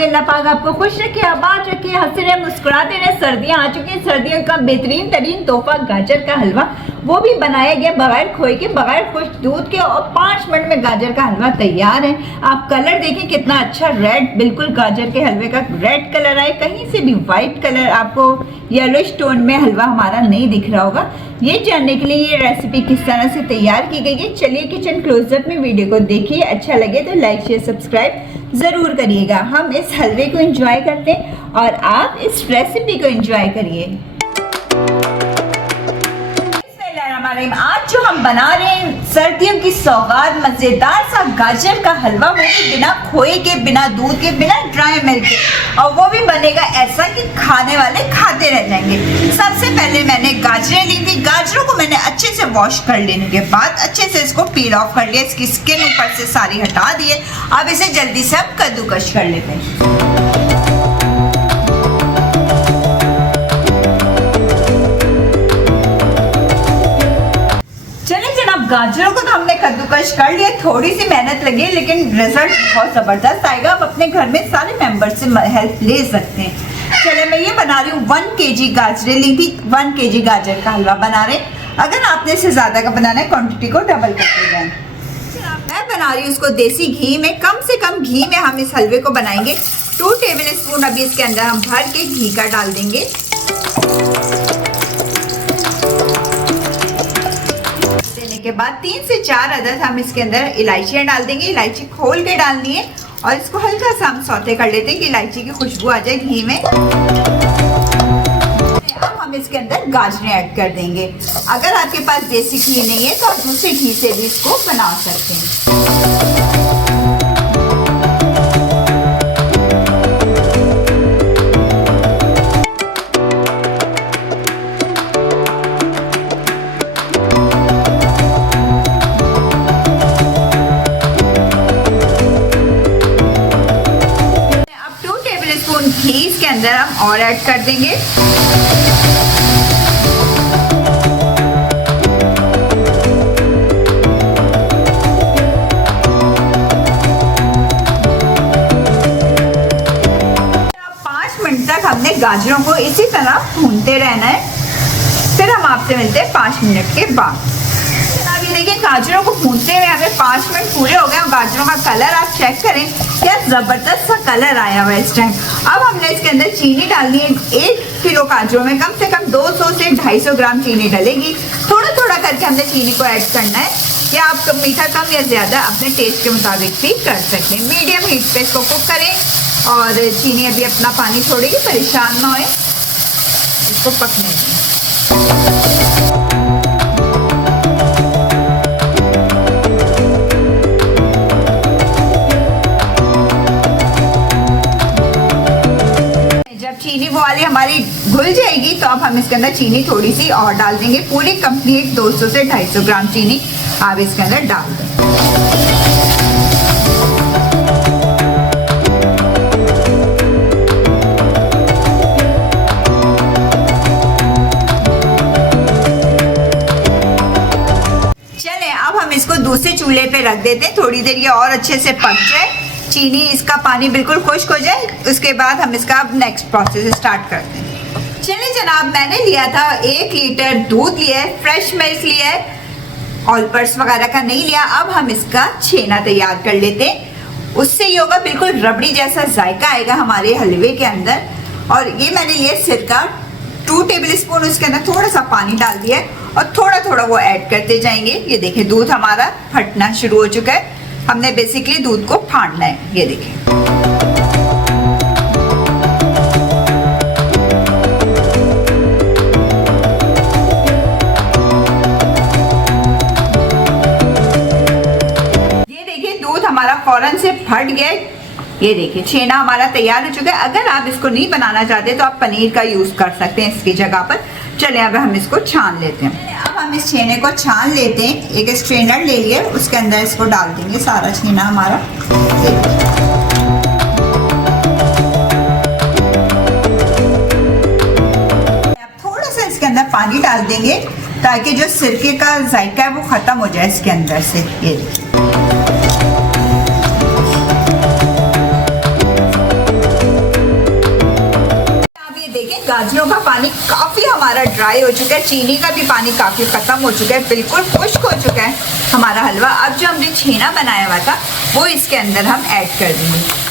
मांगे अल्लाह पाक आपको खुश रखे, आबाद रखे, हंसते रहे, मुस्कुराते रहे। सर्दियां आ चुकी हैं, सर्दियों का बेहतरीन तरीन तोहफा गाजर का हलवा, वो भी बनाया गया बगैर खोए के, बगैर खुश्क दूध के, और 5 मिनट में गाजर का हलवा तैयार है। आप कलर देखें कितना अच्छा रेड, बिल्कुल गाजर के हलवे का रेड कलर आए, कहीं से भी व्हाइट कलर आपको येलोइश टोन में हलवा हमारा नहीं दिख रहा होगा। ये जानने के लिए ये रेसिपी किस तरह से तैयार की गई है, चलिए किचन क्लोजअप में वीडियो को देखिए। अच्छा लगे तो लाइक शेयर सब्सक्राइब ज़रूर करिएगा। हम इस हलवे को एंजॉय करते हैं और आप इस रेसिपी को एंजॉय करिए। आज जो हम बना रहे हैं सर्दियों की सौगात, मजेदार सा गाजर का हलवा, वो भी बिना खोए के, बिना दूध के, बिना ड्राई मिल्क के, और वो भी बनेगा ऐसा कि खाने वाले खाते रह जाएंगे। सबसे पहले मैंने गाजरें ली थी। गाजरों को मैंने अच्छे से वॉश कर लेने के बाद अच्छे से इसको पील ऑफ कर लिया, इसकी स्किन ऊपर से सारी हटा दी है। अब इसे जल्दी से हम कद्दूकश कर लेते हैं। गाजरों को तो हमने कद्दूकश कर लिया, थोड़ी सी मेहनत लगी लेकिन रिजल्ट बहुत जबरदस्त आएगा। आप अपने घर में सारे मेंबर से हेल्प ले सकते हैं। चले, मैं ये बना रही हूँ 1 kg गाजरें ली थी, 1 kg गाजर का हलवा बना रहे। अगर आपने इससे ज्यादा का बनाना है, क्वांटिटी को डबल करते जाएं। मैं बना रही हूँ इसको देसी घी में, कम से कम घी में हम इस हलवे को बनाएंगे। 2 टेबल स्पून अभी इसके अंदर हम भर के घी का डाल देंगे। के बाद 3 से 4 अदद हम इसके अंदर इलायचियाँ डाल देंगे। इलायची खोल के डालनी है और इसको हल्का सा हम सौते कर लेते हैं कि इलायची की खुशबू आ जाए घी में। अब हम इसके अंदर गाजरें ऐड कर देंगे। अगर आपके पास देसी घी नहीं है तो आप दूसरे घी से भी इसको बना सकते हैं। घी इसके अंदर हम और ऐड कर देंगे। अब 5 मिनट तक हमने गाजरों को इसी तरह भूनते रहना है। फिर हम आपसे मिलते हैं 5 मिनट के बाद। ये देखिए, गाजरों को भूनते हुए हमें 5 मिनट पूरे हो गए और गाजरों का कलर आप चेक करें, क्या जबरदस्त सा कलर आया हुआ है इस टाइम। अब हमने इसके अंदर चीनी डालनी है। 1 किलो गाजरों में कम से कम 200 से 250 ग्राम चीनी डलेगी। थोड़ा थोड़ा करके हमने चीनी को ऐड करना है, या आप मीठा कम या ज़्यादा अपने टेस्ट के मुताबिक भी कर सकते हैं। मीडियम हीट पे इसको कुक करें और चीनी अभी अपना पानी छोड़ेगी, परेशान ना हो, इसको पकने दें। चीनी वो वाली हमारी घुल जाएगी तो अब हम इसके अंदर चीनी थोड़ी सी और डाल देंगे। पूरी कंप्लीट 200 से 250 ग्राम चीनी आप इसके अंदर डाल दें। चलें, अब हम इसको दूसरे चूल्हे पे रख देते हैं, थोड़ी देर ये और अच्छे से पक जाए, चीनी इसका पानी बिल्कुल खुश्क हो जाए। उसके बाद हम इसका अब नेक्स्ट प्रोसेस स्टार्ट करते हैं। चलिए जनाब, मैंने लिया था 1 लीटर दूध लिया है, फ्रेश मिल्क लिया है, ऑल पर्स वगैरह का नहीं लिया। अब हम इसका छेना तैयार कर लेते हैं। उससे ये होगा बिल्कुल रबड़ी जैसा जायका आएगा हमारे हलवे के अंदर। और ये मैंने लिया सिरका, 2 टेबल स्पून, उसके अंदर थोड़ा सा पानी डाल दिया है और थोड़ा थोड़ा वो ऐड करते जाएंगे। ये देखिए, दूध हमारा फटना शुरू हो चुका है। हमने बेसिकली दूध को फाड़ना है, ये देखिए। ये देखिए, दूध हमारा फौरन से फट गया। ये देखिए, छेना हमारा तैयार हो चुका है। अगर आप इसको नहीं बनाना चाहते तो आप पनीर का यूज कर सकते हैं इसकी जगह पर। चलिए अब हम इसको छान लेते हैं। अब हम इस छेने को छान लेते हैं। एक स्ट्रेनर ले लिए, उसके अंदर इसको डाल देंगे सारा छेना हमारा। अब थोड़ा सा इसके अंदर पानी डाल देंगे ताकि जो सिरके का जायका है वो खत्म हो जाए इसके अंदर से। ये देखिए, गाजरों का पानी काफ़ी हमारा ड्राई हो चुका है, चीनी का भी पानी काफ़ी ख़त्म हो चुका है, बिल्कुल खुश्क हो चुका है हमारा हलवा। अब जो हमने छेना बनाया हुआ था वो इसके अंदर हम ऐड कर देंगे।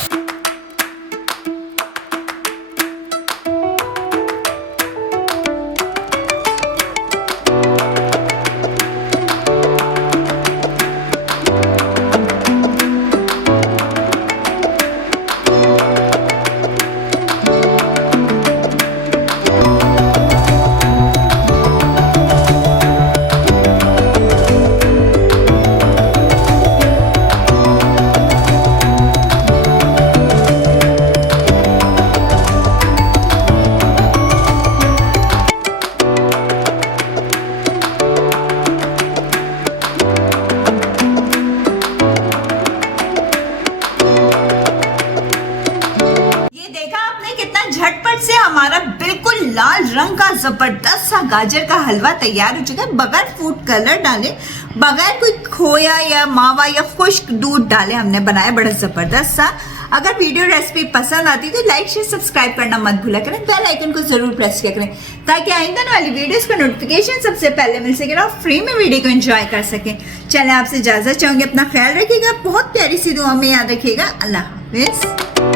झटपट से हमारा बिल्कुल लाल रंग का जबरदस्त सा गाजर का हलवा तैयार हो चुका है, बगैर फूड कलर डाले, बगैर कोई खोया या मावा या खुश्क दूध डाले हमने बनाया, बड़ा जबरदस्त सा। अगर वीडियो रेसिपी पसंद आती तो लाइक शेयर सब्सक्राइब करना मत भूला करें, बेल आइकन को जरूर प्रेस किया करें ताकि आइंदा वाली वीडियोस का नोटिफिकेशन सबसे पहले मिल सके और फ्री में वीडियो को एंजॉय कर सकें। चलें, आपसे इजाजत चाहूंगी, अपना ख्याल रखिएगा, बहुत प्यारी सी दुआ में याद रखिएगा। अल्लाह हाफिज।